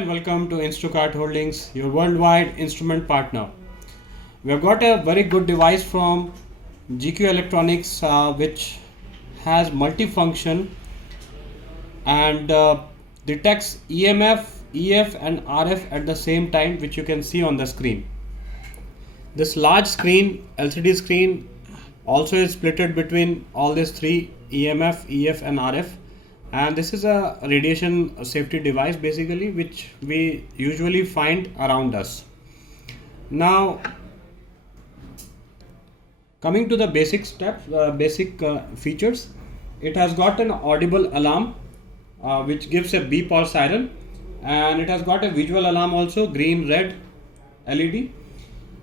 and welcome to Instacart Holdings, your worldwide instrument partner. We have got a very good device from GQ Electronics which has multifunction and detects EMF, EF and RF at the same time, which you can see on the screen. This large screen, LCD screen, also is splitted between all these three EMF, EF and RF. And this is a radiation safety device basically, which we usually find around us. Now coming to the basic steps, features, it has got an audible alarm which gives a beep or siren, and it has got a visual alarm also, green, red LED.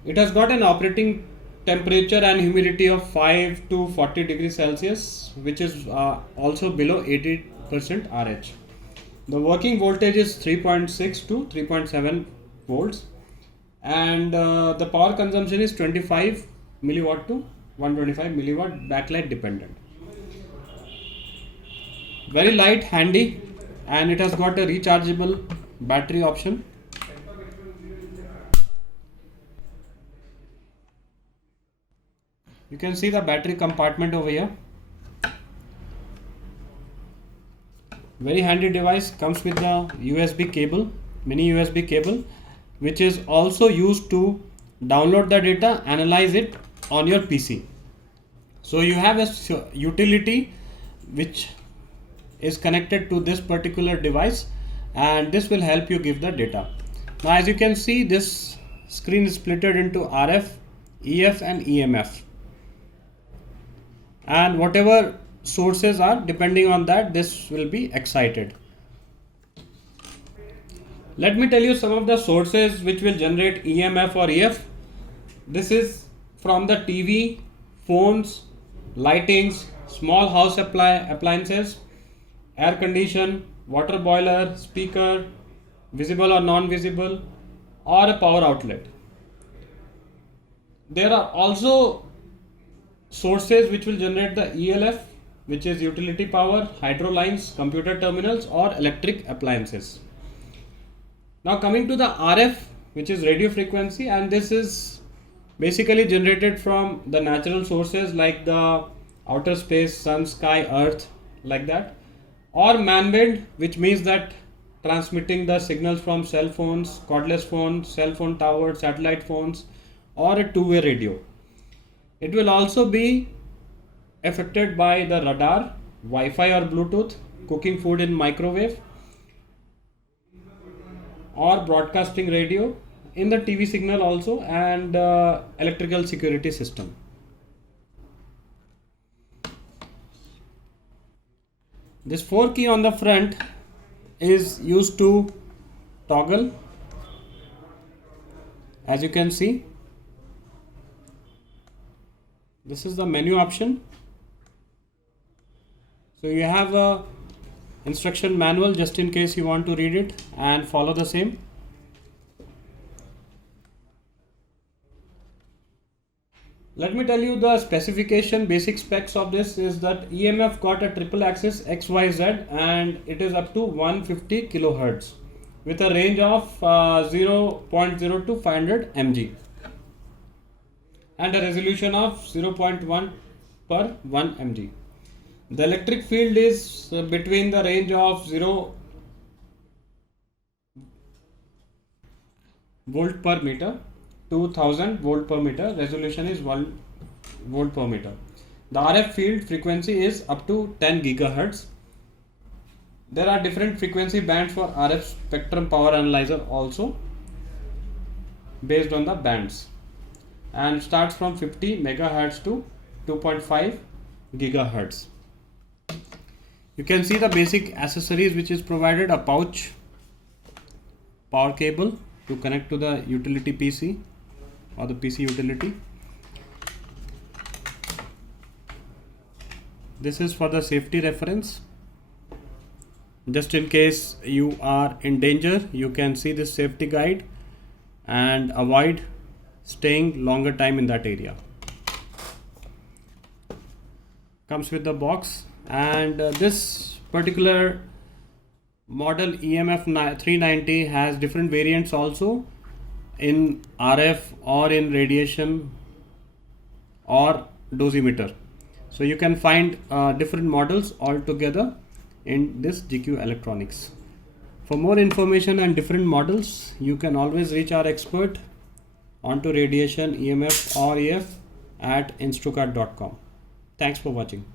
It has got an operating temperature and humidity of 5 to 40 degrees Celsius, which is also below 80% RH. The working voltage is 3.6 to 3.7 volts, and the power consumption is 25 milliwatt to 125 milliwatt, backlight dependent. Very light, handy, and it has got a rechargeable battery option. You can see the battery compartment over here. Very handy device, comes with the USB cable, mini USB cable, which is also used to download the data, analyze it on your PC. So you have a utility which is connected to this particular device, and this will help you give the data. Now as you can see, this screen is splitted into RF, EF and EMF, and whatever sources are, depending on that, this will be excited. Let me tell you some of the sources which will generate EMF or EF. This is from the TV, phones, lightings, small house appliances, air condition, water boiler, speaker, visible or non-visible, or a power outlet. There are also sources which will generate the ELF, which is utility power, hydro lines, computer terminals or electric appliances. Now coming to the RF, which is radio frequency, and this is basically generated from the natural sources like the outer space, sun, sky, earth, like that, or man-made, which means that transmitting the signals from cell phones, cordless phones, cell phone towers, satellite phones, or a two-way radio. It will also be affected by the radar, Wi-Fi or Bluetooth, cooking food in microwave, or broadcasting radio, in the TV signal also, and electrical security system. This 4 key on the front is used to toggle, as you can see. This is the menu option. So you have a instruction manual just in case you want to read it and follow the same. Let me tell you the specification, basic specs of this is that EMF got a triple axis XYZ, and it is up to 150 kilohertz with a range of 0.0 to 500 mg and a resolution of 0.1 per 1 mg. The electric field is between the range of 0 volt per meter to 1000 volt per meter. Resolution is 1 volt per meter. The RF field frequency is up to 10 gigahertz. There are different frequency bands for RF spectrum power analyzer also, based on the bands, and starts from 50 megahertz to 2.5 gigahertz. You can see the basic accessories which is provided: a pouch, power cable to connect to the utility PC or the PC utility. This is for the safety reference. Just in case you are in danger, you can see this safety guide and avoid staying longer time in that area. Comes with the box, and this particular model EMF 390 has different variants also in RF or in radiation or dosimeter. So you can find different models altogether in this GQ Electronics. For more information and different models, you can always reach our expert onto radiation, EMF or EF at instrucard.com. Thanks for watching.